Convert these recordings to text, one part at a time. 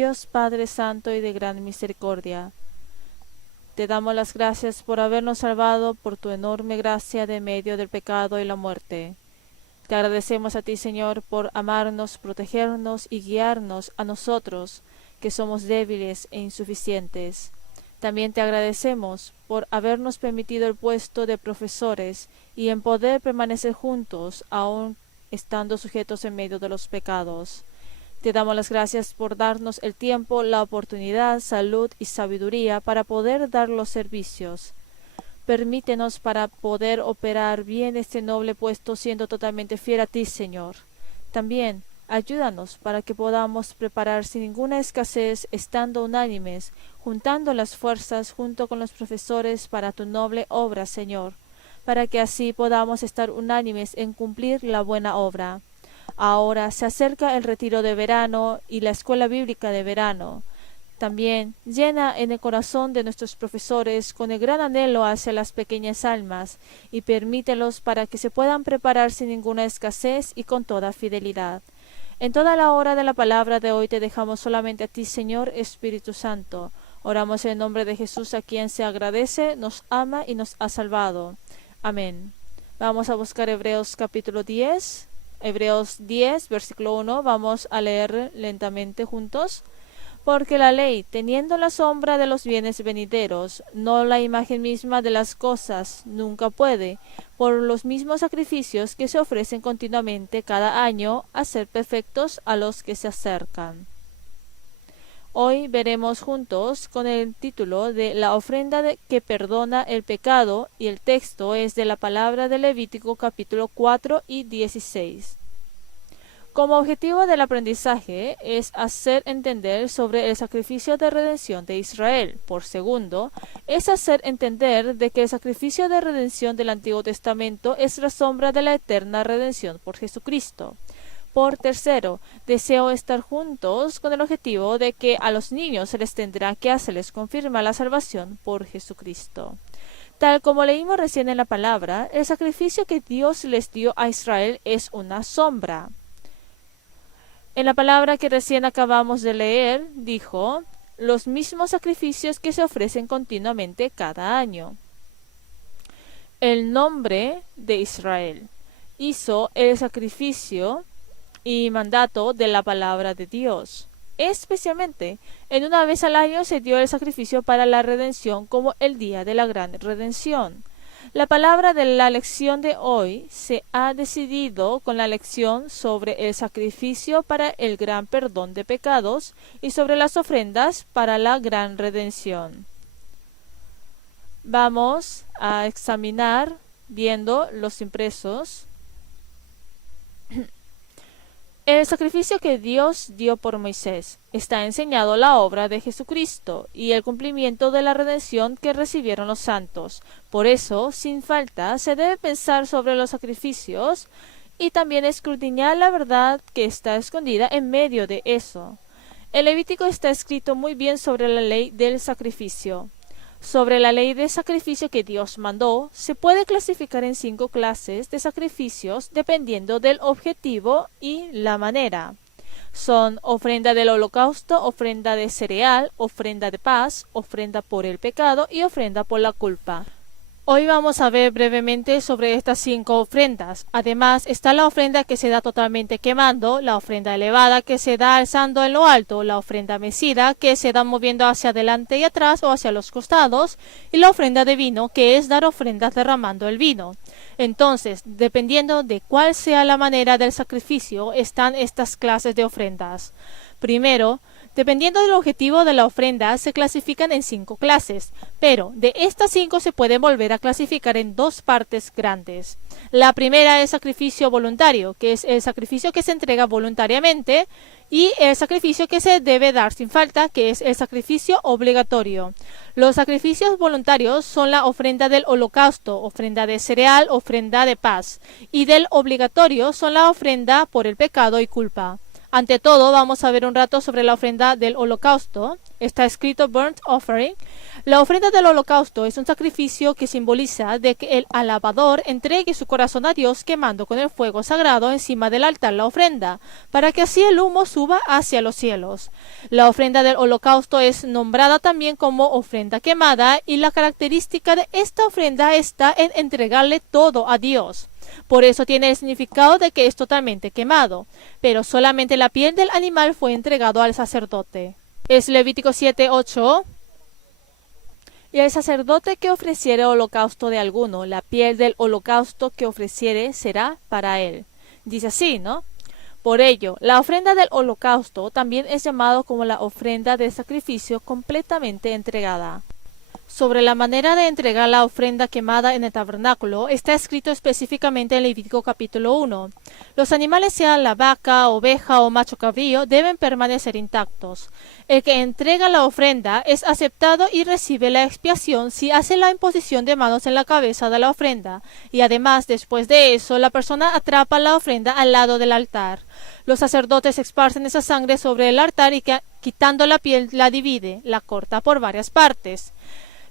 Dios Padre Santo y de gran misericordia, te damos las gracias por habernos salvado por tu enorme gracia de medio del pecado y la muerte. Te agradecemos a ti, Señor, por amarnos, protegernos y guiarnos a nosotros, que somos débiles e insuficientes. También te agradecemos por habernos permitido el puesto de profesores y en poder permanecer juntos, aun estando sujetos en medio de los pecados. Te damos las gracias por darnos el tiempo, la oportunidad, salud y sabiduría para poder dar los servicios. Permítenos para poder operar bien este noble puesto siendo totalmente fiel a ti, Señor. También ayúdanos para que podamos preparar sin ninguna escasez, estando unánimes, juntando las fuerzas junto con los profesores para tu noble obra, Señor, para que así podamos estar unánimes en cumplir la buena obra. Ahora se acerca el retiro de verano y la escuela bíblica de verano. También llena en el corazón de nuestros profesores con el gran anhelo hacia las pequeñas almas y permítelos para que se puedan preparar sin ninguna escasez y con toda fidelidad. En toda la hora de la palabra de hoy te dejamos solamente a ti, Señor Espíritu Santo. Oramos en el nombre de Jesús, a quien se agradece, nos ama y nos ha salvado. Amén. Vamos a buscar Hebreos capítulo 10. Hebreos 10, versículo 1. Vamos a leer lentamente juntos. Porque la ley, teniendo la sombra de los bienes venideros, no la imagen misma de las cosas, nunca puede, por los mismos sacrificios que se ofrecen continuamente cada año, hacer perfectos a los que se acercan. Hoy veremos juntos con el título de La ofrenda que perdona el pecado, y el texto es de la palabra de Levítico capítulo 4 y 16. Como objetivo del aprendizaje es hacer entender sobre el sacrificio de redención de Israel. Por segundo, es hacer entender de que el sacrificio de redención del Antiguo Testamento es la sombra de la eterna redención por Jesucristo. Por tercero, deseo estar juntos con el objetivo de que a los niños se les tendrá que hacerles confirmar la salvación por Jesucristo. Tal como leímos recién en la palabra, el sacrificio que Dios les dio a Israel es una sombra. En la palabra que recién acabamos de leer, dijo, los mismos sacrificios que se ofrecen continuamente cada año. El nombre de Israel hizo el sacrificio y mandato de la palabra de Dios. Especialmente, en una vez al año se dio el sacrificio para la redención como el día de la gran redención. La palabra de la lección de hoy se ha decidido con la lección sobre el sacrificio para el gran perdón de pecados y sobre las ofrendas para la gran redención. Vamos a examinar viendo los impresos. El sacrificio que Dios dio por Moisés está enseñado la obra de Jesucristo y el cumplimiento de la redención que recibieron los santos. Por eso, sin falta, se debe pensar sobre los sacrificios y también escudriñar la verdad que está escondida en medio de eso. El Levítico está escrito muy bien sobre la ley del sacrificio. Sobre la ley de sacrificio que Dios mandó, se puede clasificar en 5 clases de sacrificios dependiendo del objetivo y la manera. Son ofrenda del holocausto, ofrenda de cereal, ofrenda de paz, ofrenda por el pecado y ofrenda por la culpa. Hoy vamos a ver brevemente sobre estas 5 ofrendas. Además, está la ofrenda que se da totalmente quemando, la ofrenda elevada que se da alzando en lo alto, la ofrenda mecida que se da moviendo hacia adelante y atrás o hacia los costados, y la ofrenda de vino que es dar ofrendas derramando el vino. Entonces, dependiendo de cuál sea la manera del sacrificio, están estas clases de ofrendas. Primero, dependiendo del objetivo de la ofrenda, se clasifican en 5 clases, pero de estas 5 se pueden volver a clasificar en 2 partes grandes. La primera es sacrificio voluntario, que es el sacrificio que se entrega voluntariamente, y el sacrificio que se debe dar sin falta, que es el sacrificio obligatorio. Los sacrificios voluntarios son la ofrenda del holocausto, ofrenda de cereal, ofrenda de paz, y del obligatorio son la ofrenda por el pecado y culpa. Ante todo, vamos a ver un rato sobre la ofrenda del holocausto. Está escrito burnt offering. La ofrenda del holocausto es un sacrificio que simboliza de que el alabador entregue su corazón a Dios quemando con el fuego sagrado encima del altar la ofrenda, para que así el humo suba hacia los cielos. La ofrenda del holocausto es nombrada también como ofrenda quemada, y la característica de esta ofrenda está en entregarle todo a Dios. Por eso tiene el significado de que es totalmente quemado, pero solamente la piel del animal fue entregado al sacerdote. Es Levítico 7:8. Y el sacerdote que ofreciere holocausto de alguno, la piel del holocausto que ofreciere será para él. Dice así, ¿no? Por ello, la ofrenda del holocausto también es llamado como la ofrenda de sacrificio completamente entregada. Sobre la manera de entregar la ofrenda quemada en el tabernáculo está escrito específicamente en Levítico capítulo 1. Los animales, sean la vaca, oveja o macho cabrío, deben permanecer intactos. El que entrega la ofrenda es aceptado y recibe la expiación si hace la imposición de manos en la cabeza de la ofrenda, y además después de eso la persona atrapa la ofrenda al lado del altar. Los sacerdotes esparcen esa sangre sobre el altar y quitando la piel la divide, la corta por varias partes.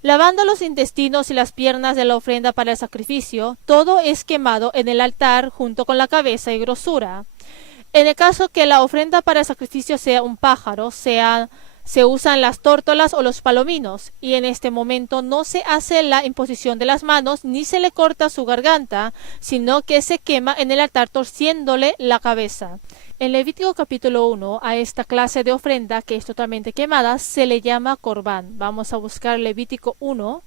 Lavando los intestinos y las piernas de la ofrenda para el sacrificio, todo es quemado en el altar junto con la cabeza y grosura. En el caso que la ofrenda para el sacrificio sea un pájaro, se usan las tórtolas o los palominos, y en este momento no se hace la imposición de las manos ni se le corta su garganta, sino que se quema en el altar torciéndole la cabeza. En Levítico capítulo 1, a esta clase de ofrenda que es totalmente quemada se le llama corbán. Vamos a buscar Levítico 1.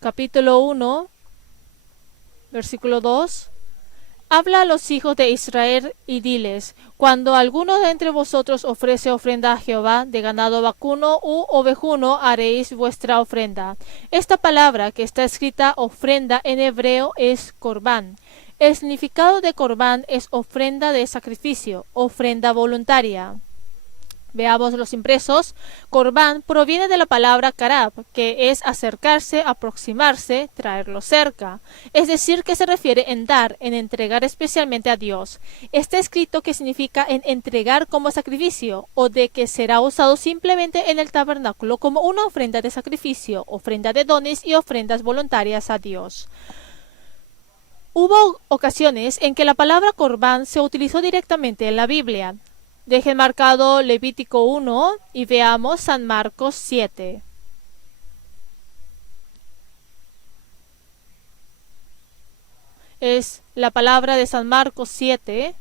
Capítulo 1, versículo 2. Habla a los hijos de Israel y diles: cuando alguno de entre vosotros ofrece ofrenda a Jehová, de ganado vacuno u ovejuno haréis vuestra ofrenda. Esta palabra que está escrita ofrenda en hebreo es corbán. El significado de corbán es ofrenda de sacrificio, ofrenda voluntaria. Veamos los impresos. Corbán proviene de la palabra karab, que es acercarse, aproximarse, traerlo cerca. Es decir, que se refiere en dar, en entregar especialmente a Dios. Está escrito que significa en entregar como sacrificio, o de que será usado simplemente en el tabernáculo como una ofrenda de sacrificio, ofrenda de dones y ofrendas voluntarias a Dios. Hubo ocasiones en que la palabra corbán se utilizó directamente en la Biblia. Dejen marcado Levítico 1 y veamos San Marcos 7. Es la palabra de San Marcos 7.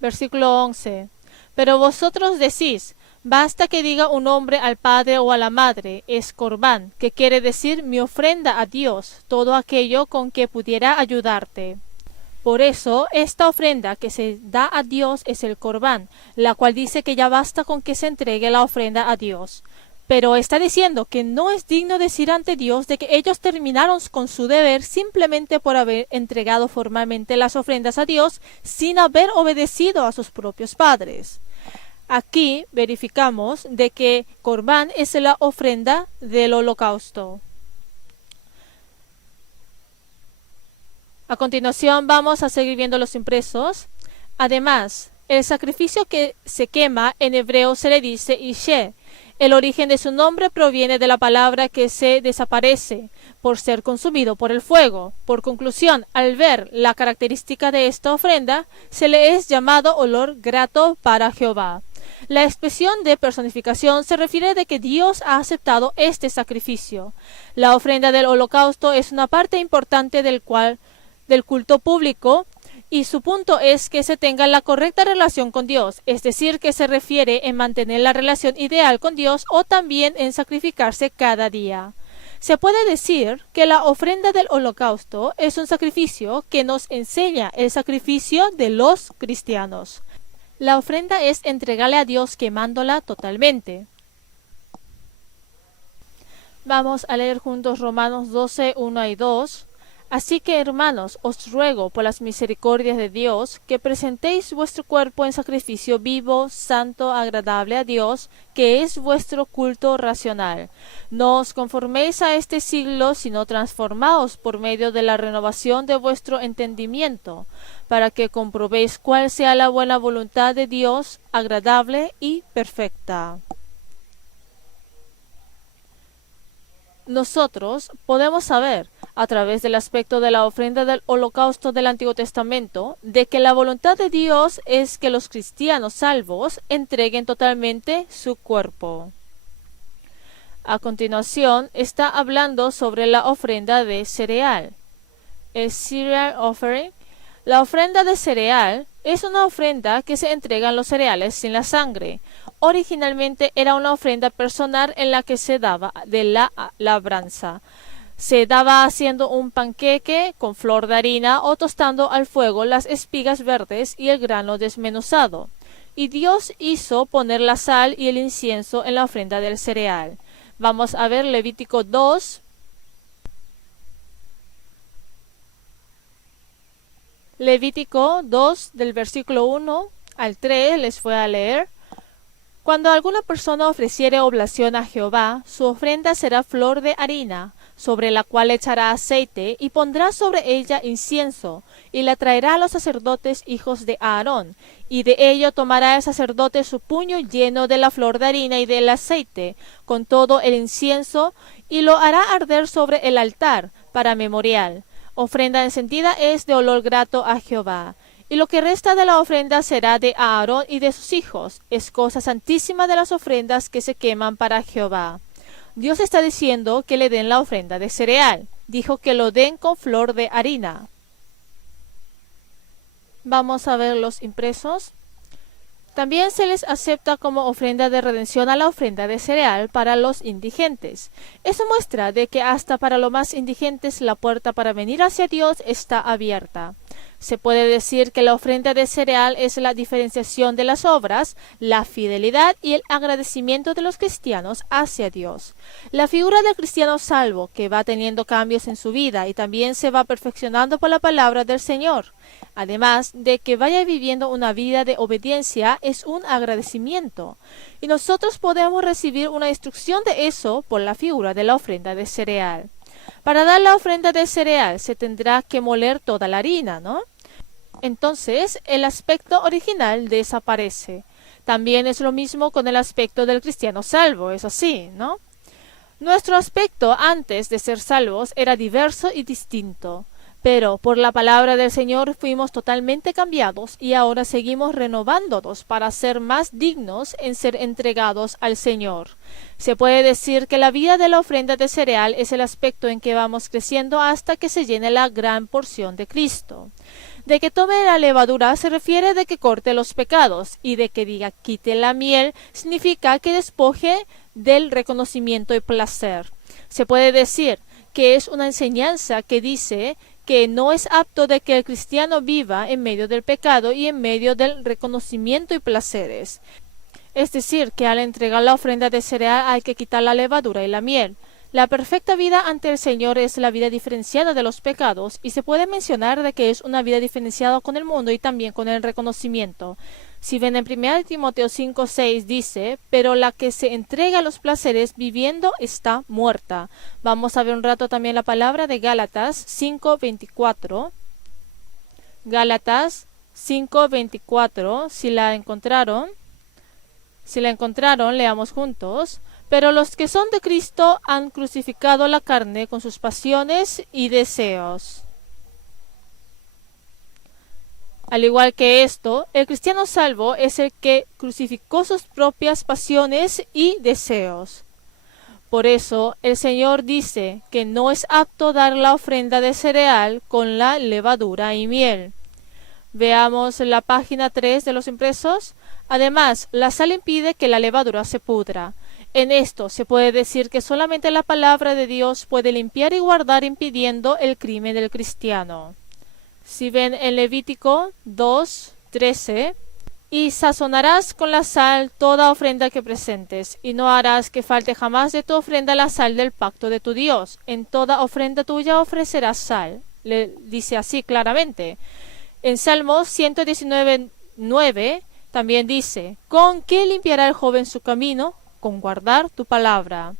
Versículo 11. Pero vosotros decís: basta que diga un hombre al padre o a la madre, es corbán, que quiere decir mi ofrenda a Dios, todo aquello con que pudiera ayudarte. Por eso, esta ofrenda que se da a Dios es el corbán, la cual dice que ya basta con que se entregue la ofrenda a Dios. Pero está diciendo que no es digno decir ante Dios de que ellos terminaron con su deber simplemente por haber entregado formalmente las ofrendas a Dios sin haber obedecido a sus propios padres. Aquí verificamos de que corbán es la ofrenda del holocausto. A continuación vamos a seguir viendo los impresos. Además, el sacrificio que se quema en hebreo se le dice Ishe. El origen de su nombre proviene de la palabra que se desaparece por ser consumido por el fuego. Por conclusión, al ver la característica de esta ofrenda, se le es llamado olor grato para Jehová. La expresión de personificación se refiere de que Dios ha aceptado este sacrificio. La ofrenda del holocausto es una parte importante del culto público, y su punto es que se tenga la correcta relación con Dios, es decir, que se refiere en mantener la relación ideal con Dios o también en sacrificarse cada día. Se puede decir que la ofrenda del holocausto es un sacrificio que nos enseña el sacrificio de los cristianos. La ofrenda es entregarle a Dios quemándola totalmente. Vamos a leer juntos Romanos 12, 1 y 2. Así que, hermanos, os ruego por las misericordias de Dios que presentéis vuestro cuerpo en sacrificio vivo, santo, agradable a Dios, que es vuestro culto racional. No os conforméis a este siglo, sino transformaos por medio de la renovación de vuestro entendimiento, para que comprobéis cuál sea la buena voluntad de Dios, agradable y perfecta. Nosotros podemos saber, a través del aspecto de la ofrenda del holocausto del Antiguo Testamento, de que la voluntad de Dios es que los cristianos salvos entreguen totalmente su cuerpo. A continuación, está hablando sobre la ofrenda de cereal. El cereal offering. La ofrenda de cereal es una ofrenda que se entregan los cereales sin la sangre. Originalmente era una ofrenda personal en la que se daba de la labranza. Se daba haciendo un panqueque con flor de harina o tostando al fuego las espigas verdes y el grano desmenuzado. Y Dios hizo poner la sal y el incienso en la ofrenda del cereal. Vamos a ver Levítico 2. Levítico 2 del versículo 1 al 3 les voy a leer. Cuando alguna persona ofreciere oblación a Jehová, su ofrenda será flor de harina, sobre la cual echará aceite y pondrá sobre ella incienso, y la traerá a los sacerdotes hijos de Aarón, y de ello tomará el sacerdote su puño lleno de la flor de harina y del aceite, con todo el incienso, y lo hará arder sobre el altar, para memorial. Ofrenda encendida es de olor grato a Jehová. Y lo que resta de la ofrenda será de Aarón y de sus hijos. Es cosa santísima de las ofrendas que se queman para Jehová. Dios está diciendo que le den la ofrenda de cereal. Dijo que lo den con flor de harina. Vamos a ver los impresos. También se les acepta como ofrenda de redención a la ofrenda de cereal para los indigentes. Eso muestra de que hasta para los más indigentes la puerta para venir hacia Dios está abierta. Se puede decir que la ofrenda de cereal es la diferenciación de las obras, la fidelidad y el agradecimiento de los cristianos hacia Dios. La figura del cristiano salvo, que va teniendo cambios en su vida y también se va perfeccionando por la palabra del Señor, además de que vaya viviendo una vida de obediencia, es un agradecimiento. Y nosotros podemos recibir una instrucción de eso por la figura de la ofrenda de cereal. Para dar la ofrenda de cereal se tendrá que moler toda la harina, ¿no? Entonces el aspecto original desaparece. También es lo mismo con el aspecto del cristiano salvo, es así, ¿no? Nuestro aspecto antes de ser salvos era diverso y distinto, pero por la palabra del Señor fuimos totalmente cambiados y ahora seguimos renovándonos para ser más dignos en ser entregados al Señor. Se puede decir que la vida de la ofrenda de cereal es el aspecto en que vamos creciendo hasta que se llene la gran porción de Cristo. De que tome la levadura se refiere de que corte los pecados, y de que diga quite la miel significa que despoje del reconocimiento y placer. Se puede decir que es una enseñanza que dice que no es apto de que el cristiano viva en medio del pecado y en medio del reconocimiento y placeres. Es decir, que al entregar la ofrenda de cereal hay que quitar la levadura y la miel. La perfecta vida ante el Señor es la vida diferenciada de los pecados, y se puede mencionar de que es una vida diferenciada con el mundo y también con el reconocimiento. Si ven en 1 Timoteo 5:6 dice, pero la que se entrega a los placeres viviendo está muerta. Vamos a ver un rato también la palabra de Gálatas 5:24. Gálatas 5:24, si la encontraron, leamos juntos. Pero los que son de Cristo han crucificado la carne con sus pasiones y deseos. Al igual que esto, el cristiano salvo es el que crucificó sus propias pasiones y deseos. Por eso el Señor dice que no es apto dar la ofrenda de cereal con la levadura y miel. Veamos la página 3 de los impresos. Además, la sal impide que la levadura se pudra. En esto se puede decir que solamente la palabra de Dios puede limpiar y guardar impidiendo el crimen del cristiano. Si ven en Levítico 2:13, y sazonarás con la sal toda ofrenda que presentes, y no harás que falte jamás de tu ofrenda la sal del pacto de tu Dios. En toda ofrenda tuya ofrecerás sal. le dice así claramente. En Salmos 119:9 también dice, ¿con qué limpiará el joven su camino? Con guardar tu palabra.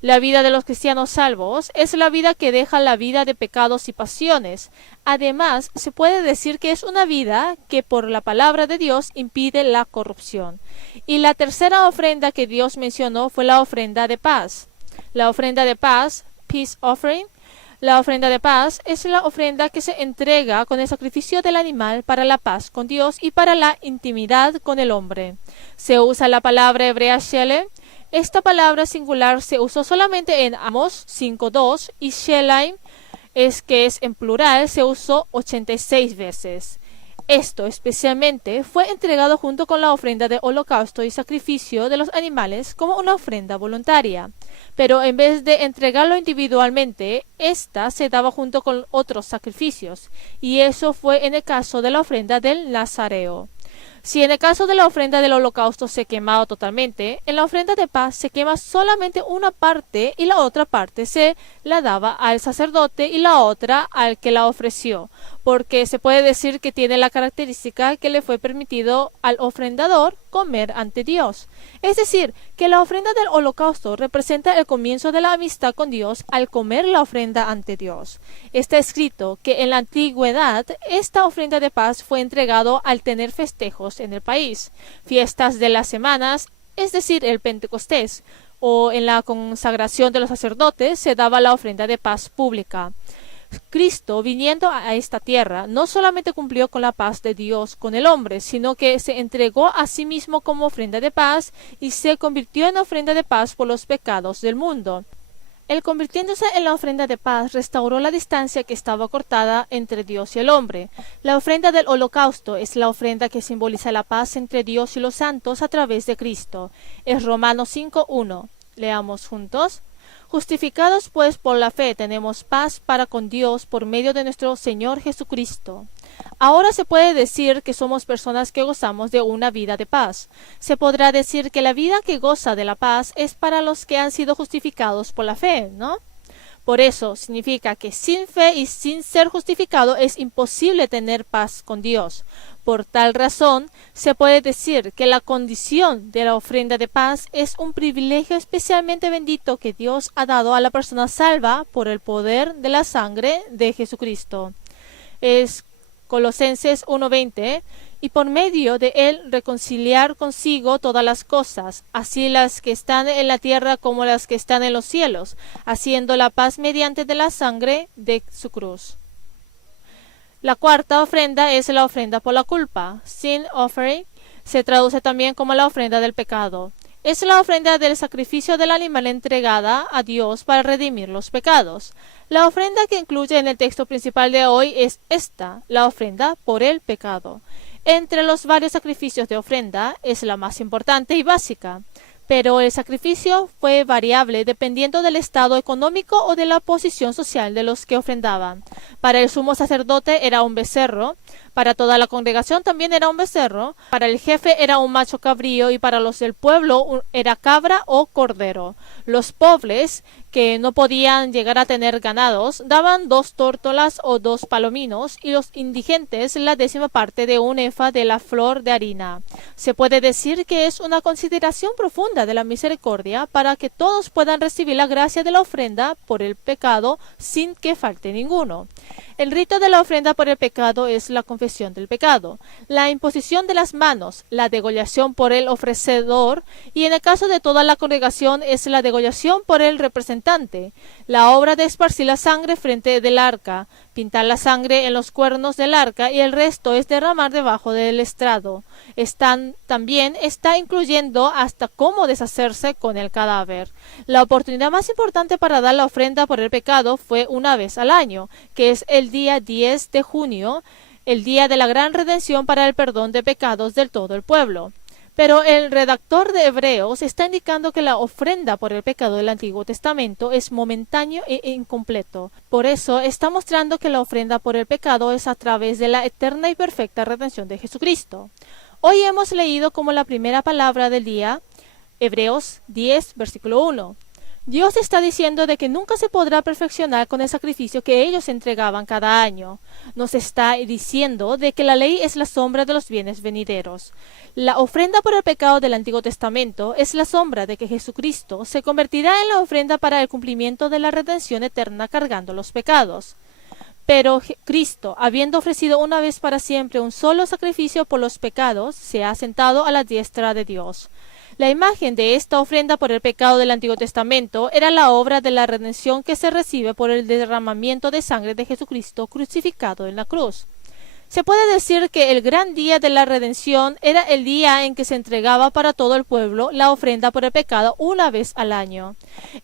La vida de los cristianos salvos es la vida que deja la vida de pecados y pasiones. Además, se puede decir que es una vida que por la palabra de Dios impide la corrupción. Y la tercera ofrenda que Dios mencionó fue la ofrenda de paz. La ofrenda de paz, peace offering. La ofrenda de paz es la ofrenda que se entrega con el sacrificio del animal para la paz con Dios y para la intimidad con el hombre. Se usa la palabra hebrea shelem. Esta palabra singular se usó solamente en Amos 5:2 y shelem, que es en plural, se usó 86 veces. Esto especialmente fue entregado junto con la ofrenda de holocausto y sacrificio de los animales como una ofrenda voluntaria. Pero en vez de entregarlo individualmente, esta se daba junto con otros sacrificios, y eso fue en el caso de la ofrenda del Nazareo. Si en el caso de la ofrenda del holocausto se quemaba totalmente, en la ofrenda de paz se quema solamente una parte y la otra parte se la daba al sacerdote y la otra al que la ofreció, porque se puede decir que tiene la característica que le fue permitido al ofrendador comer ante Dios. Es decir, que la ofrenda del holocausto representa el comienzo de la amistad con Dios al comer la ofrenda ante Dios. Está escrito que en la antigüedad esta ofrenda de paz fue entregado al tener festejos en el país, fiestas de las semanas, es decir, el Pentecostés, o en la consagración de los sacerdotes se daba la ofrenda de paz pública. Cristo, viniendo a esta tierra, no solamente cumplió con la paz de Dios con el hombre, sino que se entregó a sí mismo como ofrenda de paz y se convirtió en ofrenda de paz por los pecados del mundo. Él, convirtiéndose en la ofrenda de paz, restauró la distancia que estaba cortada entre Dios y el hombre. La ofrenda del holocausto es la ofrenda que simboliza la paz entre Dios y los santos a través de Cristo. Es Romanos 5:1. Leamos juntos. Justificados pues por la fe tenemos paz para con Dios por medio de nuestro Señor Jesucristo. Ahora se puede decir que somos personas que gozamos de una vida de paz. Se podrá decir que la vida que goza de la paz es para los que han sido justificados por la fe, ¿no? Por eso significa que sin fe y sin ser justificado es imposible tener paz con Dios. Por tal razón, se puede decir que la condición de la ofrenda de paz es un privilegio especialmente bendito que Dios ha dado a la persona salva por el poder de la sangre de Jesucristo. Es Colosenses 1:20, y por medio de él reconciliar consigo todas las cosas, así las que están en la tierra como las que están en los cielos, haciendo la paz mediante de la sangre de su cruz. La cuarta ofrenda es la ofrenda por la culpa. Sin offering se traduce también como la ofrenda del pecado. Es la ofrenda del sacrificio del animal entregada a Dios para redimir los pecados. La ofrenda que incluye en el texto principal de hoy es esta, la ofrenda por el pecado. Entre los varios sacrificios de ofrenda es la más importante y básica, pero el sacrificio fue variable dependiendo del estado económico o de la posición social de los que ofrendaban. Para el sumo sacerdote era un becerro, para toda la congregación también era un becerro, para el jefe era un macho cabrío y para los del pueblo era cabra o cordero. Los pobres, que no podían llegar a tener ganados, daban 2 tórtolas o 2 palominos y los indigentes la 10ª parte de un efa de la flor de harina. Se puede decir que es una consideración profunda de la misericordia para que todos puedan recibir la gracia de la ofrenda por el pecado sin que falte ninguno. El rito de la ofrenda por el pecado es la confesión del pecado, la imposición de las manos, la degollación por el ofrecedor y en el caso de toda la congregación es la degollación por el representante. La obra de esparcir la sangre frente del arca, pintar la sangre en los cuernos del arca y el resto es derramar debajo del estrado. También está incluyendo hasta cómo deshacerse con el cadáver. La oportunidad más importante para dar la ofrenda por el pecado fue una vez al año, que es el día 10 de junio, el día de la gran redención para el perdón de pecados del todo el pueblo. Pero el redactor de Hebreos está indicando que la ofrenda por el pecado del Antiguo Testamento es momentáneo e incompleto. Por eso está mostrando que la ofrenda por el pecado es a través de la eterna y perfecta redención de Jesucristo. Hoy hemos leído como la primera palabra del día, Hebreos 10, versículo 1. Dios está diciendo de que nunca se podrá perfeccionar con el sacrificio que ellos entregaban cada año. Nos está diciendo de que la ley es la sombra de los bienes venideros. La ofrenda por el pecado del Antiguo Testamento es la sombra de que Jesucristo se convertirá en la ofrenda para el cumplimiento de la redención eterna cargando los pecados. Pero Cristo, habiendo ofrecido una vez para siempre un solo sacrificio por los pecados, se ha sentado a la diestra de Dios. La imagen de esta ofrenda por el pecado del Antiguo Testamento era la obra de la redención que se recibe por el derramamiento de sangre de Jesucristo crucificado en la cruz. Se puede decir que el gran día de la redención era el día en que se entregaba para todo el pueblo la ofrenda por el pecado una vez al año.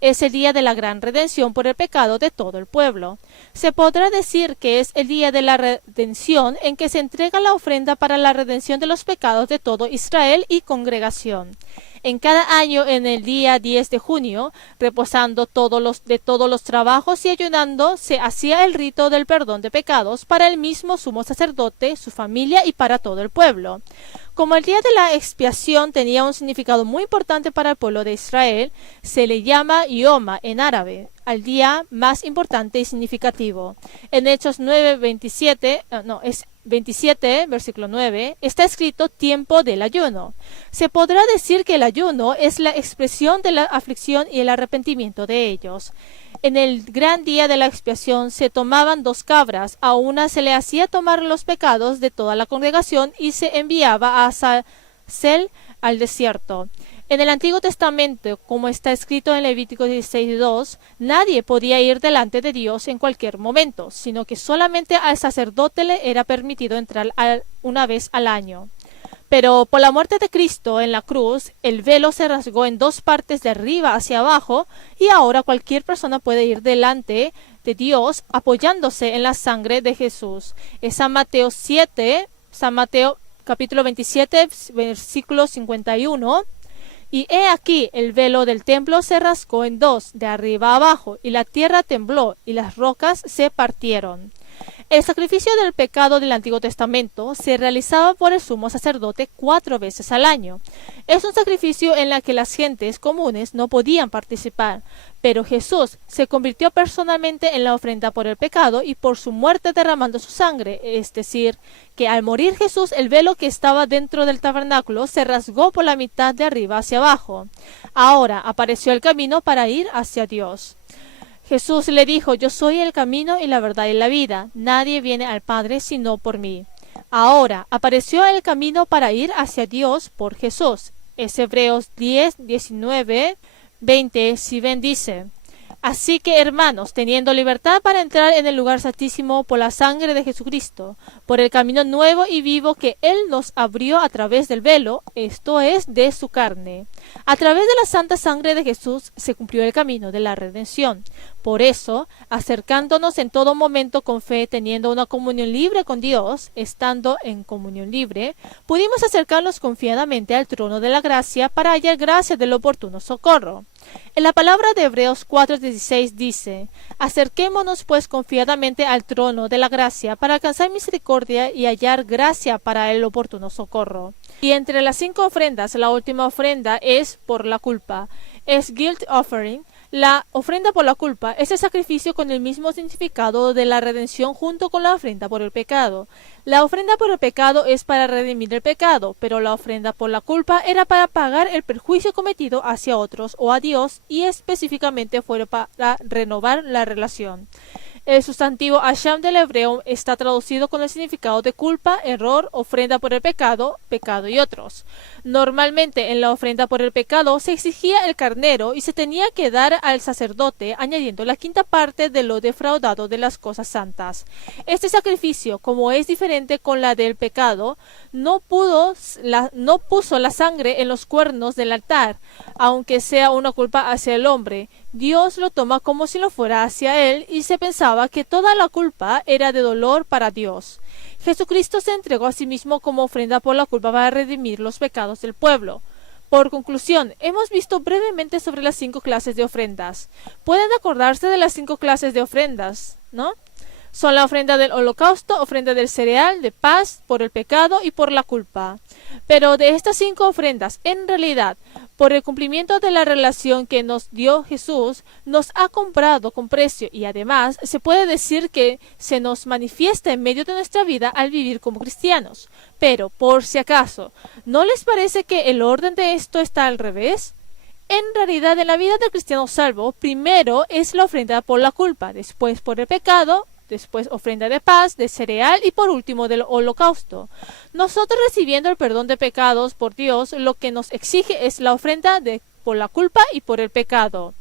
Es el día de la gran redención por el pecado de todo el pueblo. Se podrá decir que es el día de la redención en que se entrega la ofrenda para la redención de los pecados de todo Israel y congregación. En cada año, en el día 10 de junio, reposando de todos los trabajos y ayunando, se hacía el rito del perdón de pecados para el mismo sumo sacerdote, su familia y para todo el pueblo. Como el día de la expiación tenía un significado muy importante para el pueblo de Israel, se le llama Yoma en árabe, al día más importante y significativo. En Hechos 27, versículo 9, está escrito tiempo del ayuno. Se podrá decir que el ayuno es la expresión de la aflicción y el arrepentimiento de ellos. En el gran día de la expiación se tomaban 2 cabras, a una se le hacía tomar los pecados de toda la congregación y se enviaba a Azazel al desierto. En el Antiguo Testamento, como está escrito en Levítico 16:2, nadie podía ir delante de Dios en cualquier momento, sino que solamente al sacerdote le era permitido entrar una vez al año. Pero por la muerte de Cristo en la cruz, el velo se rasgó en 2 partes de arriba hacia abajo y ahora cualquier persona puede ir delante de Dios apoyándose en la sangre de Jesús. Es San Mateo capítulo 27, versículo 51. Y he aquí el velo del templo se rasgó en 2, de arriba a abajo, y la tierra tembló, y las rocas se partieron. El sacrificio del pecado del Antiguo Testamento se realizaba por el sumo sacerdote 4 veces al año. Es un sacrificio en el que las gentes comunes no podían participar, pero Jesús se convirtió personalmente en la ofrenda por el pecado y por su muerte derramando su sangre, es decir, que al morir Jesús el velo que estaba dentro del tabernáculo se rasgó por la mitad de arriba hacia abajo. Ahora apareció el camino para ir hacia Dios. Jesús le dijo, yo soy el camino y la verdad y la vida. Nadie viene al Padre sino por mí. Ahora apareció el camino para ir hacia Dios por Jesús. Es Hebreos 10, 19, 20, si ven dice. Así que, hermanos, teniendo libertad para entrar en el lugar santísimo por la sangre de Jesucristo, por el camino nuevo y vivo que Él nos abrió a través del velo, esto es, de su carne. A través de la santa sangre de Jesús se cumplió el camino de la redención. Por eso, acercándonos en todo momento con fe, teniendo una comunión libre con Dios, estando en comunión libre, pudimos acercarnos confiadamente al trono de la gracia para hallar gracia del oportuno socorro. En la palabra de Hebreos 4:16 dice, acerquémonos pues confiadamente al trono de la gracia para alcanzar misericordia y hallar gracia para el oportuno socorro. Y entre las 5 ofrendas, la última ofrenda es por la culpa, es guilt offering. La ofrenda por la culpa es el sacrificio con el mismo significado de la redención junto con la ofrenda por el pecado. La ofrenda por el pecado es para redimir el pecado, pero la ofrenda por la culpa era para pagar el perjuicio cometido hacia otros o a Dios y específicamente fue para renovar la relación. El sustantivo asham del hebreo está traducido con el significado de culpa, error, ofrenda por el pecado, pecado y otros. Normalmente en la ofrenda por el pecado se exigía el carnero y se tenía que dar al sacerdote añadiendo la 5ª parte de lo defraudado de las cosas santas. Este sacrificio, como es diferente con la del pecado, no puso la sangre en los cuernos del altar, aunque sea una culpa hacia el hombre. Dios lo toma como si lo fuera hacia él y se pensaba que toda la culpa era de dolor para Dios. Jesucristo se entregó a sí mismo como ofrenda por la culpa para redimir los pecados del pueblo. Por conclusión, hemos visto brevemente sobre las 5 clases de ofrendas. ¿Pueden acordarse de las 5 clases de ofrendas, no? Son la ofrenda del holocausto, ofrenda del cereal, de paz, por el pecado y por la culpa. Pero de estas 5 ofrendas, en realidad, por el cumplimiento de la relación que nos dio Jesús, nos ha comprado con precio y además se puede decir que se nos manifiesta en medio de nuestra vida al vivir como cristianos. Pero, por si acaso, ¿no les parece que el orden de esto está al revés? En realidad, en la vida del cristiano salvo, primero es la ofrenda por la culpa, después por el pecado, después ofrenda de paz, de cereal y por último del holocausto. Nosotros recibiendo el perdón de pecados por Dios, lo que nos exige es la ofrenda por la culpa y por el pecado.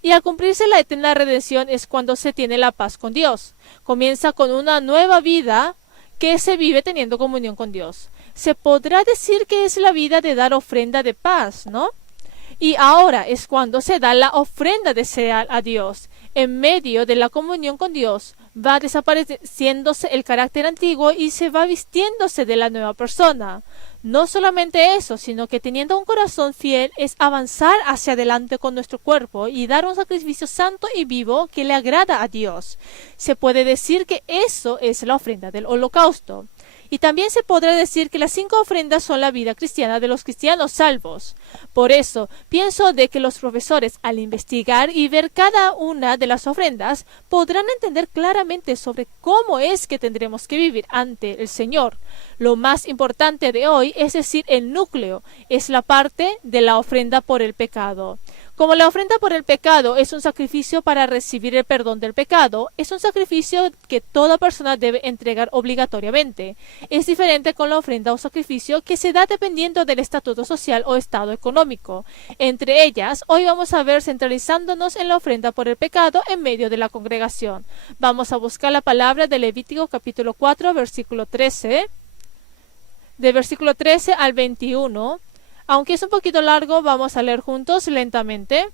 Y al cumplirse la eterna redención es cuando se tiene la paz con Dios. Comienza con una nueva vida que se vive teniendo comunión con Dios. Se podrá decir que es la vida de dar ofrenda de paz, ¿no? Y ahora es cuando se da la ofrenda de cereal a Dios. En medio de la comunión con Dios va desapareciéndose el carácter antiguo y se va vistiéndose de la nueva persona. No solamente eso, sino que teniendo un corazón fiel es avanzar hacia adelante con nuestro cuerpo y dar un sacrificio santo y vivo que le agrada a Dios. Se puede decir que eso es la ofrenda del holocausto. Y también se podrá decir que las 5 ofrendas son la vida cristiana de los cristianos salvos. Por eso, pienso de que los profesores, al investigar y ver cada una de las ofrendas, podrán entender claramente sobre cómo es que tendremos que vivir ante el Señor. Lo más importante de hoy, es decir, el núcleo, es la parte de la ofrenda por el pecado. Como la ofrenda por el pecado es un sacrificio para recibir el perdón del pecado, es un sacrificio que toda persona debe entregar obligatoriamente. Es diferente con la ofrenda o sacrificio que se da dependiendo del estatuto social o estado económico. Entre ellas, hoy vamos a ver centralizándonos en la ofrenda por el pecado en medio de la congregación. Vamos a buscar la palabra de Levítico capítulo 4, versículo 13, de versículo 13 al 21. Aunque es un poquito largo, vamos a leer juntos lentamente.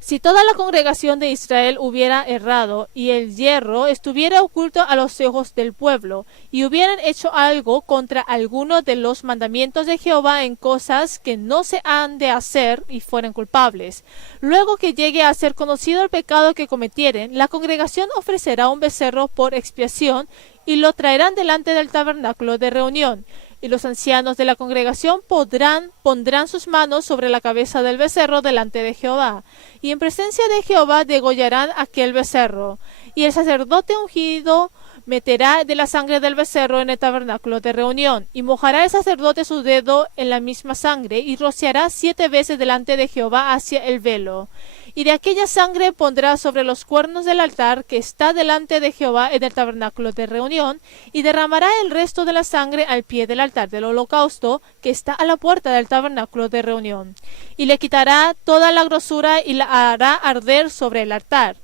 Si toda la congregación de Israel hubiera errado y el hierro estuviera oculto a los ojos del pueblo y hubieran hecho algo contra alguno de los mandamientos de Jehová en cosas que no se han de hacer y fueran culpables, luego que llegue a ser conocido el pecado que cometieren, la congregación ofrecerá un becerro por expiación y lo traerán delante del tabernáculo de reunión. Y los ancianos de la congregación pondrán sus manos sobre la cabeza del becerro delante de Jehová, y en presencia de Jehová degollarán aquel becerro. Y el sacerdote ungido meterá de la sangre del becerro en el tabernáculo de reunión, y mojará el sacerdote su dedo en la misma sangre, y rociará 7 veces delante de Jehová hacia el velo. Y de aquella sangre pondrá sobre los cuernos del altar que está delante de Jehová en el tabernáculo de reunión, y derramará el resto de la sangre al pie del altar del holocausto que está a la puerta del tabernáculo de reunión. Y le quitará toda la grosura y la hará arder sobre el altar.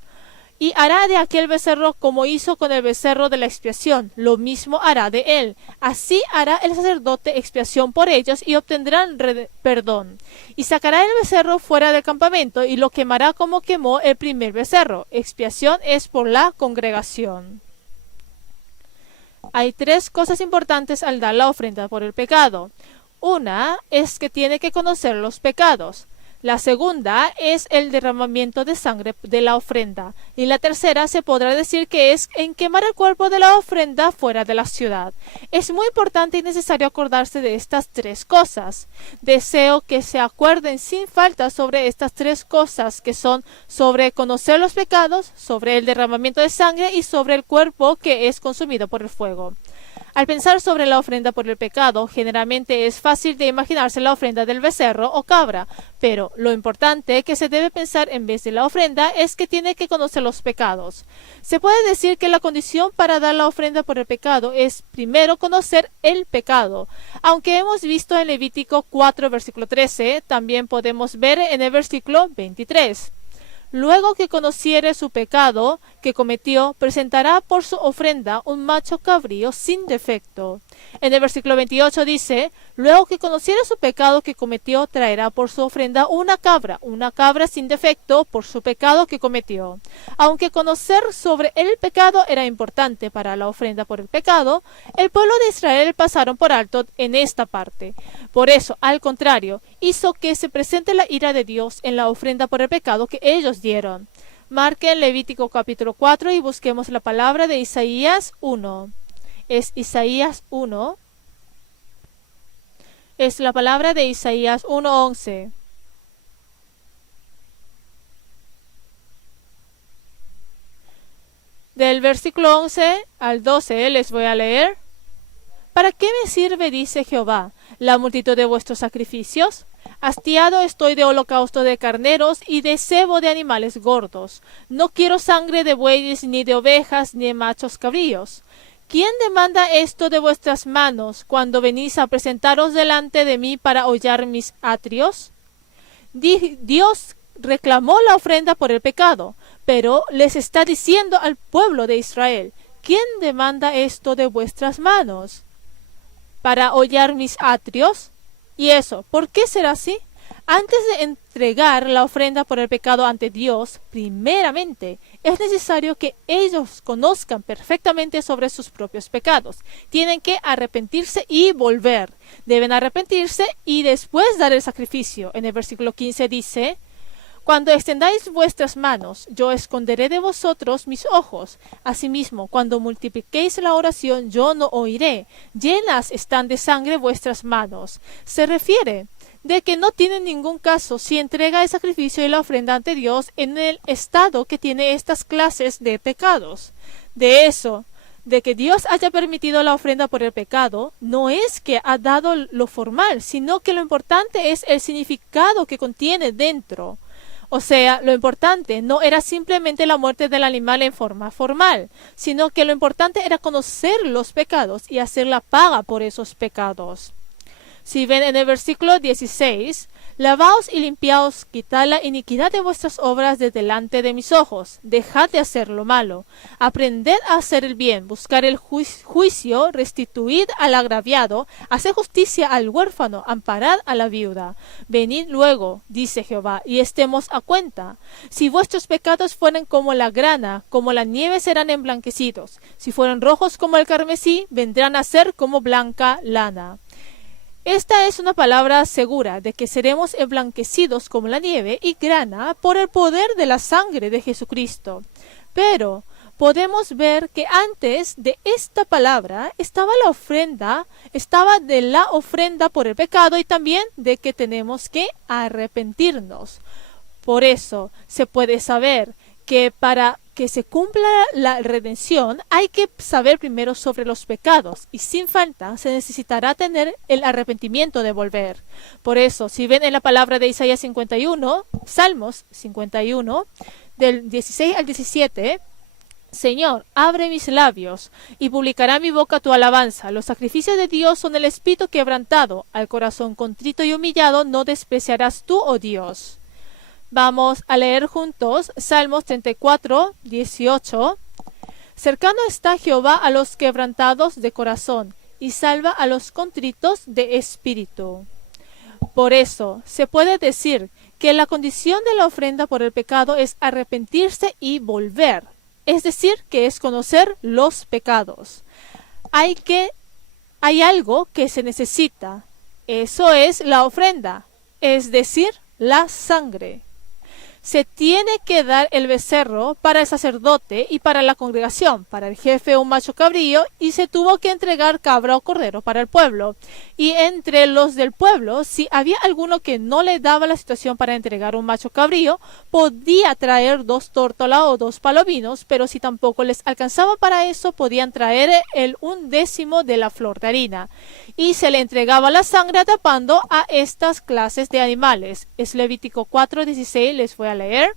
Y hará de aquel becerro como hizo con el becerro de la expiación, lo mismo hará de él. Así hará el sacerdote expiación por ellos y obtendrán perdón. Y sacará el becerro fuera del campamento y lo quemará como quemó el primer becerro. Expiación es por la congregación. Hay 3 cosas importantes al dar la ofrenda por el pecado. Una es que tiene que conocer los pecados. La segunda es el derramamiento de sangre de la ofrenda. Y la tercera se podrá decir que es en quemar el cuerpo de la ofrenda fuera de la ciudad. Es muy importante y necesario acordarse de estas 3 cosas. Deseo que se acuerden sin falta sobre estas 3 cosas, que son sobre conocer los pecados, sobre el derramamiento de sangre y sobre el cuerpo que es consumido por el fuego. Al pensar sobre la ofrenda por el pecado, generalmente es fácil de imaginarse la ofrenda del becerro o cabra, pero lo importante que se debe pensar en vez de la ofrenda es que tiene que conocer los pecados. Se puede decir que la condición para dar la ofrenda por el pecado es primero conocer el pecado. Aunque hemos visto en Levítico 4, versículo 13, también podemos ver en el versículo 23. Luego que conociere su pecado que cometió, presentará por su ofrenda un macho cabrío sin defecto. En el versículo 28 dice, luego que conociere su pecado que cometió, traerá por su ofrenda una cabra sin defecto por su pecado que cometió. Aunque conocer sobre el pecado era importante para la ofrenda por el pecado, el pueblo de Israel pasaron por alto en esta parte. Por eso, al contrario, hizo que se presente la ira de Dios en la ofrenda por el pecado que ellos dieron. Marquen Levítico capítulo 4 y busquemos la palabra de Isaías 1. Es Isaías 1. Es la palabra de Isaías 1:11. Del versículo 11 al 12 les voy a leer. ¿Para qué me sirve, dice Jehová, la multitud de vuestros sacrificios? Hastiado estoy de holocausto de carneros y de cebo de animales gordos. No quiero sangre de bueyes, ni de ovejas, ni de machos cabríos. ¿Quién demanda esto de vuestras manos cuando venís a presentaros delante de mí para hollar mis atrios? Dios reclamó la ofrenda por el pecado, pero les está diciendo al pueblo de Israel, ¿quién demanda esto de vuestras manos para hollar mis atrios? ¿Y eso por qué será así? Antes de entregar la ofrenda por el pecado ante Dios, primeramente es necesario que ellos conozcan perfectamente sobre sus propios pecados. Tienen que arrepentirse y volver. Deben arrepentirse y después dar el sacrificio. En el versículo 15 dice: cuando extendáis vuestras manos, yo esconderé de vosotros mis ojos. Asimismo, cuando multipliquéis la oración, yo no oiré. Llenas están de sangre vuestras manos. Se refiere de que no tiene ningún caso si entrega el sacrificio y la ofrenda ante Dios en el estado que tiene estas clases de pecados. De eso, de que Dios haya permitido la ofrenda por el pecado, no es que ha dado lo formal, sino que lo importante es el significado que contiene dentro. O sea, lo importante no era simplemente la muerte del animal en forma formal, sino que lo importante era conocer los pecados y hacer la paga por esos pecados. Si ven en el versículo 16, lavaos y limpiaos, quitad la iniquidad de vuestras obras de delante de mis ojos, dejad de hacer lo malo, aprended a hacer el bien, buscar el juicio, restituid al agraviado, haced justicia al huérfano, amparad a la viuda. Venid luego, dice Jehová, y estemos a cuenta. Si vuestros pecados fueren como la grana, como la nieve serán emblanquecidos. Si fueren rojos como el carmesí, vendrán a ser como blanca lana. Esta es una palabra segura de que seremos emblanquecidos como la nieve y grana por el poder de la sangre de Jesucristo. Pero podemos ver que antes de esta palabra estaba la ofrenda por el pecado y también de que tenemos que arrepentirnos. Por eso se puede saber que para que se cumpla la redención hay que saber primero sobre los pecados y sin falta se necesitará tener el arrepentimiento de volver. Por eso, si ven en la palabra de Isaías 51, Salmos 51, del 16 al 17, Señor, abre mis labios y publicará mi boca tu alabanza. Los sacrificios de Dios son el espíritu quebrantado, al corazón contrito y humillado no despreciarás tú, oh Dios. Vamos a leer juntos Salmos 34, 18. Cercano está Jehová a los quebrantados de corazón y salva a los contritos de espíritu. Por eso se puede decir que la condición de la ofrenda por el pecado es arrepentirse y volver. Es decir, que es conocer los pecados. Hay algo que se necesita. Eso es la ofrenda, es decir, la sangre. Se tiene que dar el becerro para el sacerdote y para la congregación, para el jefe un macho cabrío, y se tuvo que entregar cabra o cordero para el pueblo. Y entre los del pueblo, si había alguno que no le daba la situación para entregar un macho cabrío, podía traer 2 tórtolas o 2 palominos, pero si tampoco les alcanzaba para eso, podían traer el 1/10 de la flor de harina. Y se le entregaba la sangre tapando a estas clases de animales. Es Levítico 4:16, les voy a leer.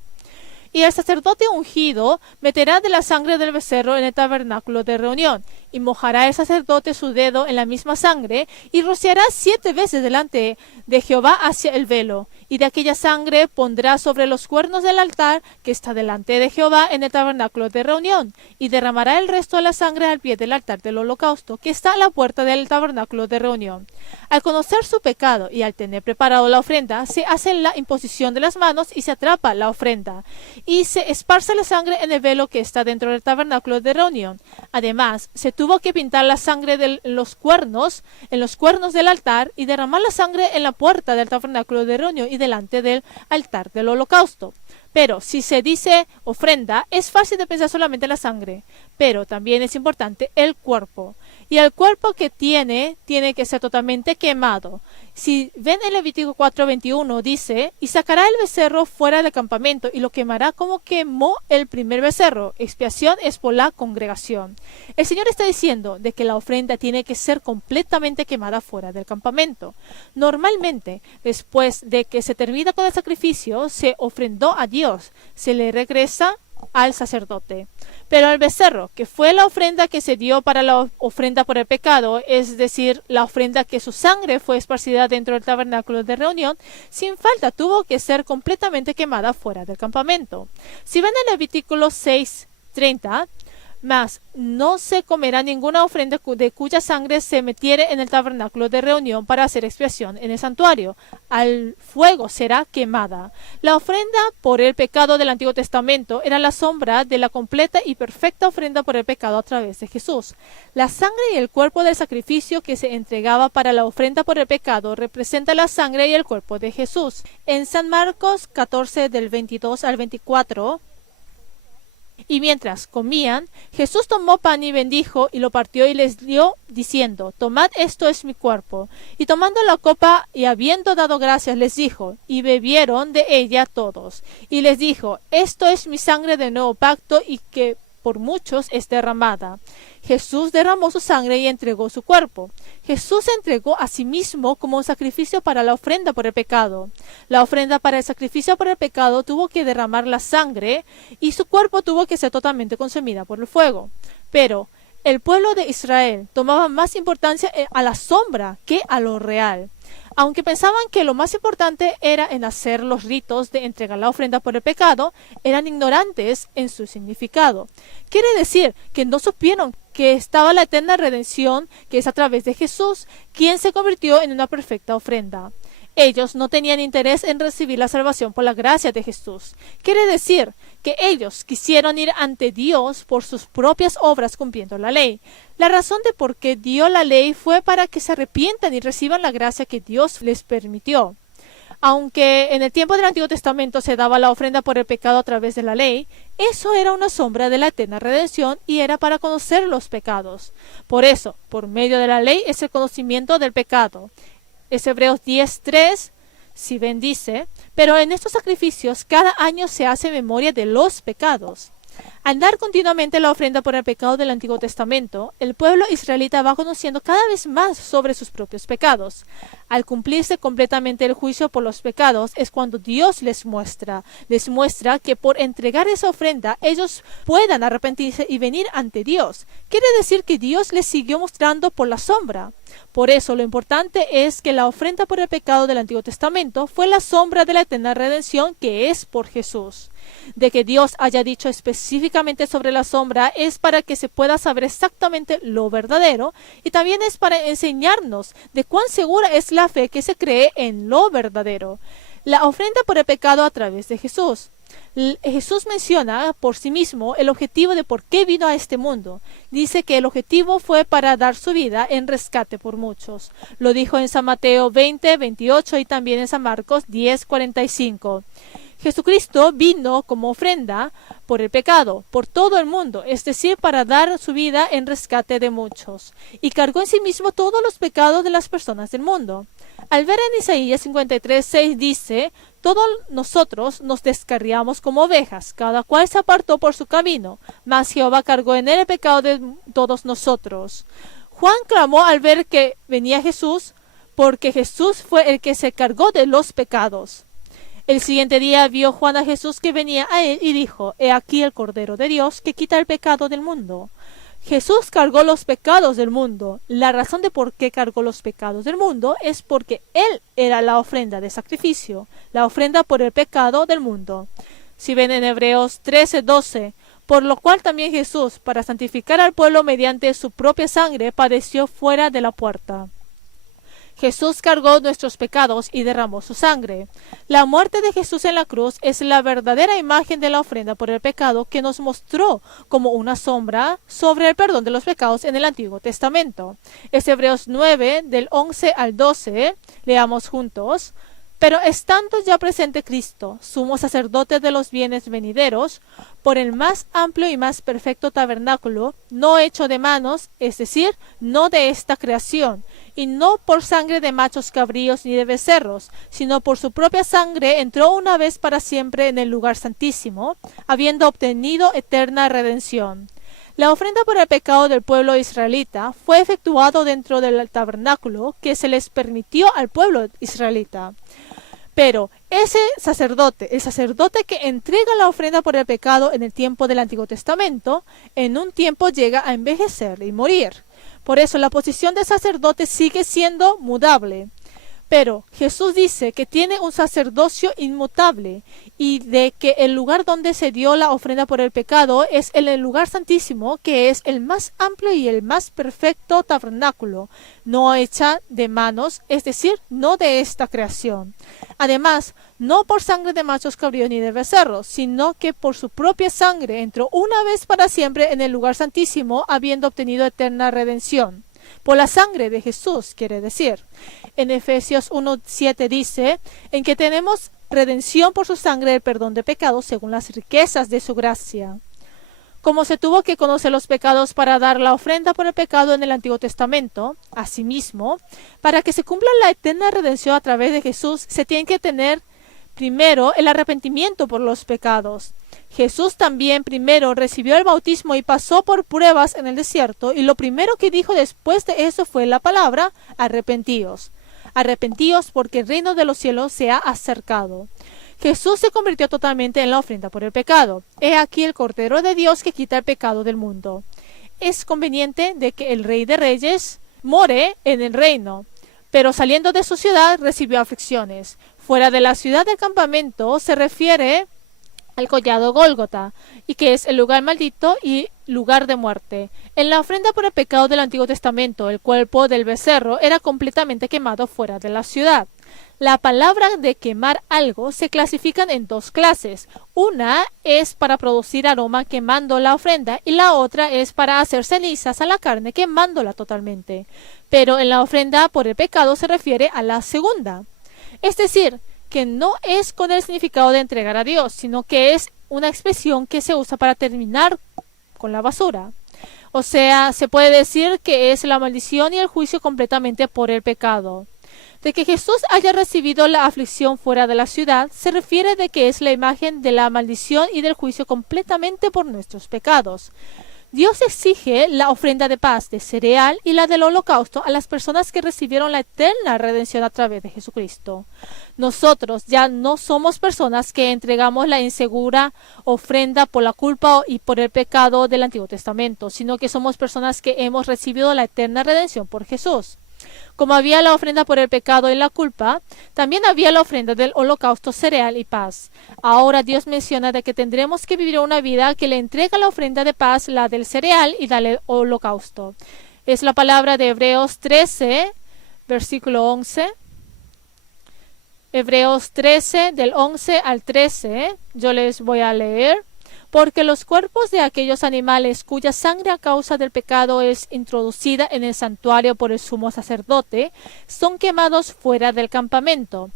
Y el sacerdote ungido meterá de la sangre del becerro en el tabernáculo de reunión, y mojará el sacerdote su dedo en la misma sangre, y rociará 7 veces delante de Jehová hacia el velo, y de aquella sangre pondrá sobre los cuernos del altar que está delante de Jehová en el tabernáculo de reunión, y derramará el resto de la sangre al pie del altar del holocausto, que está a la puerta del tabernáculo de reunión. Al conocer su pecado y al tener preparado la ofrenda, se hace la imposición de las manos y se atrapa la ofrenda, y se esparce la sangre en el velo que está dentro del tabernáculo de reunión. Además, se tuvo que pintar la sangre en los cuernos del altar, y derramar la sangre en la puerta del tabernáculo de reunión, y delante del altar del holocausto. Pero si se dice ofrenda, es fácil de pensar solamente en la sangre, pero también es importante el cuerpo. Y el cuerpo que tiene que ser totalmente quemado. Si ven en Levítico 4:21 dice, y sacará el becerro fuera del campamento y lo quemará como quemó el primer becerro. Expiación es por la congregación. El Señor está diciendo de que la ofrenda tiene que ser completamente quemada fuera del campamento. Normalmente, después de que se termina con el sacrificio, se ofrendó a Dios, se le regresa al sacerdote. Pero el becerro, que fue la ofrenda que se dio para la ofrenda por el pecado, es decir, la ofrenda que su sangre fue esparcida dentro del tabernáculo de reunión, sin falta tuvo que ser completamente quemada fuera del campamento. Si ven el Levítico 6:30, mas no se comerá ninguna ofrenda de cuya sangre se metiere en el tabernáculo de reunión para hacer expiación en el santuario. Al fuego será quemada. La ofrenda por el pecado del Antiguo Testamento era la sombra de la completa y perfecta ofrenda por el pecado a través de Jesús. La sangre y el cuerpo del sacrificio que se entregaba para la ofrenda por el pecado representa la sangre y el cuerpo de Jesús. En San Marcos 14 del 22 al 24, y mientras comían, Jesús tomó pan y bendijo y lo partió y les dio, diciendo, tomad, esto es mi cuerpo. Y tomando la copa y habiendo dado gracias, les dijo, y bebieron de ella todos. Y les dijo, esto es mi sangre del nuevo pacto y que por muchos es derramada. Jesús derramó su sangre y entregó su cuerpo. Jesús se entregó a sí mismo como un sacrificio para la ofrenda por el pecado. La ofrenda para el sacrificio por el pecado tuvo que derramar la sangre y su cuerpo tuvo que ser totalmente consumida por el fuego. Pero el pueblo de Israel tomaba más importancia a la sombra que a lo real. Aunque pensaban que lo más importante era en hacer los ritos de entregar la ofrenda por el pecado, eran ignorantes en su significado. Quiere decir que no supieron que estaba la eterna redención, que es a través de Jesús, quien se convirtió en una perfecta ofrenda. Ellos no tenían interés en recibir la salvación por la gracia de Jesús. Quiere decir que ellos quisieron ir ante Dios por sus propias obras cumpliendo la ley. La razón de por qué dio la ley fue para que se arrepientan y reciban la gracia que Dios les permitió. Aunque en el tiempo del Antiguo Testamento se daba la ofrenda por el pecado a través de la ley, eso era una sombra de la eterna redención y era para conocer los pecados. Por eso, por medio de la ley es el conocimiento del pecado. Es Hebreos 10:3, si ven dice, pero en estos sacrificios cada año se hace memoria de los pecados. Al dar continuamente la ofrenda por el pecado del Antiguo Testamento, el pueblo israelita va conociendo cada vez más sobre sus propios pecados. Al cumplirse completamente el juicio por los pecados es cuando Dios les muestra que por entregar esa ofrenda ellos puedan arrepentirse y venir ante Dios. Quiere decir que Dios les siguió mostrando por la sombra. Por eso lo importante es que la ofrenda por el pecado del Antiguo Testamento fue la sombra de la eterna redención que es por Jesús. De que Dios haya dicho específicamente sobre la sombra es para que se pueda saber exactamente lo verdadero y también es para enseñarnos de cuán segura es la fe que se cree en lo verdadero. La ofrenda por el pecado a través de Jesús. Jesús menciona por sí mismo el objetivo de por qué vino a este mundo. Dice que el objetivo fue para dar su vida en rescate por muchos. Lo dijo en San Mateo 20:28 y también en San Marcos 10:45. Jesucristo vino como ofrenda por el pecado, por todo el mundo, es decir, para dar su vida en rescate de muchos, y cargó en sí mismo todos los pecados de las personas del mundo. Al ver en Isaías 53:6 dice, todos nosotros nos descarriamos como ovejas, cada cual se apartó por su camino, mas Jehová cargó en él el pecado de todos nosotros. Juan clamó al ver que venía Jesús, porque Jesús fue el que se cargó de los pecados. El siguiente día vio Juan a Jesús que venía a él y dijo, he aquí el Cordero de Dios que quita el pecado del mundo. Jesús cargó los pecados del mundo. La razón de por qué cargó los pecados del mundo es porque Él era la ofrenda de sacrificio, la ofrenda por el pecado del mundo. Si ven en Hebreos 13:12, por lo cual también Jesús, para santificar al pueblo mediante su propia sangre, padeció fuera de la puerta. Jesús cargó nuestros pecados y derramó su sangre. La muerte de Jesús en la cruz es la verdadera imagen de la ofrenda por el pecado que nos mostró como una sombra sobre el perdón de los pecados en el Antiguo Testamento. Es Hebreos 9, del 11 al 12. Leamos juntos. Pero estando ya presente Cristo, sumo sacerdote de los bienes venideros, por el más amplio y más perfecto tabernáculo, no hecho de manos, es decir, no de esta creación, y no por sangre de machos cabríos ni de becerros, sino por su propia sangre entró una vez para siempre en el lugar santísimo, habiendo obtenido eterna redención. La ofrenda por el pecado del pueblo israelita fue efectuado dentro del tabernáculo que se les permitió al pueblo israelita. Pero ese sacerdote, el sacerdote que entrega la ofrenda por el pecado en el tiempo del Antiguo Testamento, en un tiempo llega a envejecer y morir. Por eso la posición de sacerdote sigue siendo mudable. Pero Jesús dice que tiene un sacerdocio inmutable y de que el lugar donde se dio la ofrenda por el pecado es el lugar santísimo, que es el más amplio y el más perfecto tabernáculo, no hecha de manos, es decir, no de esta creación. Además, no por sangre de machos cabríos ni de becerros, sino que por su propia sangre entró una vez para siempre en el lugar santísimo, habiendo obtenido eterna redención. Por la sangre de Jesús, quiere decir. En Efesios 1:7 dice, en que tenemos redención por su sangre, el perdón de pecados, según las riquezas de su gracia. Como se tuvo que conocer los pecados para dar la ofrenda por el pecado en el Antiguo Testamento, asimismo, para que se cumpla la eterna redención a través de Jesús, se tiene que tener primero el arrepentimiento por los pecados. Jesús también primero recibió el bautismo y pasó por pruebas en el desierto, y lo primero que dijo después de eso fue la palabra, arrepentíos. Arrepentíos porque el reino de los cielos se ha acercado. Jesús se convirtió totalmente en la ofrenda por el pecado. He aquí el Cordero de Dios que quita el pecado del mundo. Es conveniente de que el Rey de Reyes more en el reino, pero saliendo de su ciudad recibió aflicciones. Fuera de la ciudad del campamento se refiere al collado Gólgota, y que es el lugar maldito y lugar de muerte. En la ofrenda por el pecado del Antiguo Testamento, el cuerpo del becerro era completamente quemado fuera de la ciudad. La palabra de quemar algo se clasifican en dos clases. Una es para producir aroma quemando la ofrenda y la otra es para hacer cenizas a la carne quemándola totalmente. Pero en la ofrenda por el pecado se refiere a la segunda. Es decir, que no es con el significado de entregar a Dios, sino que es una expresión que se usa para terminar con la basura. O sea, se puede decir que es la maldición y el juicio completamente por el pecado. De que Jesús haya recibido la aflicción fuera de la ciudad, se refiere de que es la imagen de la maldición y del juicio completamente por nuestros pecados. Dios exige la ofrenda de paz, de cereal y la del holocausto a las personas que recibieron la eterna redención a través de Jesucristo. Nosotros ya no somos personas que entregamos la insegura ofrenda por la culpa y por el pecado del Antiguo Testamento, sino que somos personas que hemos recibido la eterna redención por Jesús. Como había la ofrenda por el pecado y la culpa, también había la ofrenda del holocausto, cereal y paz. Ahora Dios menciona de que tendremos que vivir una vida que le entrega la ofrenda de paz, la del cereal y la del holocausto. Es la palabra de Hebreos 13, versículo 11. Hebreos 13, del 11 al 13. Yo les voy a leer. Porque los cuerpos de aquellos animales cuya sangre a causa del pecado es introducida en el santuario por el sumo sacerdote, son quemados fuera del campamento.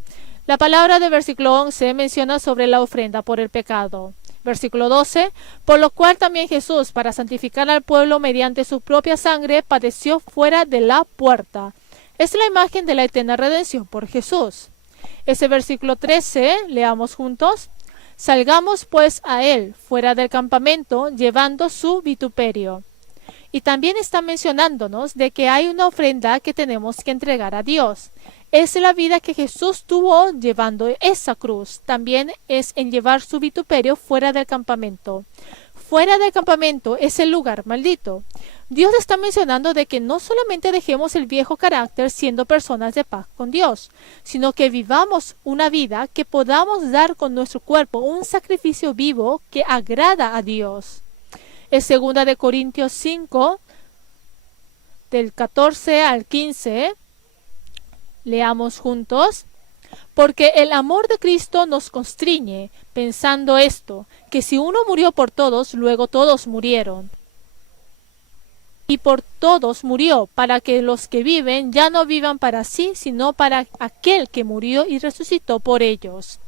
La palabra del versículo 11 menciona sobre la ofrenda por el pecado. Versículo 12, por lo cual también Jesús, para santificar al pueblo mediante su propia sangre, padeció fuera de la puerta. Es la imagen de la eterna redención por Jesús. Ese versículo 13, leamos juntos. Salgamos pues a él fuera del campamento llevando su vituperio. Y también está mencionándonos de que hay una ofrenda que tenemos que entregar a Dios. Es la vida que Jesús tuvo llevando esa cruz. También es en llevar su vituperio fuera del campamento. Fuera del campamento es el lugar maldito. Dios está mencionando de que no solamente dejemos el viejo carácter siendo personas de paz con Dios, sino que vivamos una vida que podamos dar con nuestro cuerpo un sacrificio vivo que agrada a Dios. Es 2 de Corintios 5, del 14 al 15. Leamos juntos. Porque el amor de Cristo nos constriñe, pensando esto, que si uno murió por todos, luego todos murieron. y por todos murió, para que los que viven ya no vivan para sí, sino para aquel que murió y resucitó por ellos.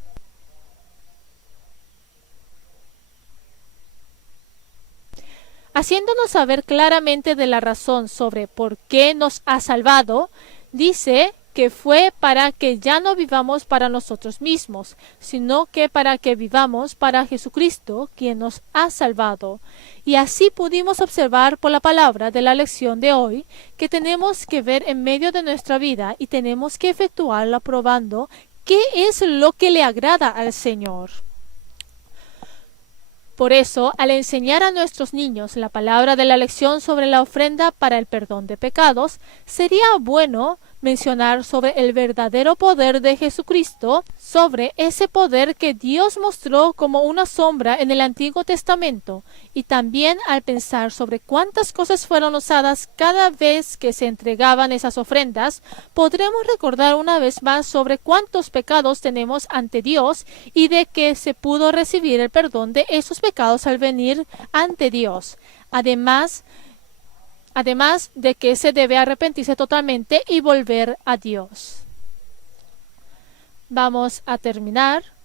Haciéndonos saber claramente de la razón sobre por qué nos ha salvado, dice que fue para que ya no vivamos para nosotros mismos, sino que para que vivamos para Jesucristo, quien nos ha salvado. Y así pudimos observar por la palabra de la lección de hoy que tenemos que ver en medio de nuestra vida y tenemos que efectuarla probando qué es lo que le agrada al Señor. Por eso, al enseñar a nuestros niños la palabra de la lección sobre la ofrenda para el perdón de pecados, sería bueno mencionar sobre el verdadero poder de Jesucristo, sobre ese poder que Dios mostró como una sombra en el Antiguo Testamento, y también al pensar sobre cuántas cosas fueron usadas cada vez que se entregaban esas ofrendas, podremos recordar una vez más sobre cuántos pecados tenemos ante Dios y de que se pudo recibir el perdón de esos pecados al venir ante Dios. Además de que se debe arrepentirse totalmente y volver a Dios. Vamos a terminar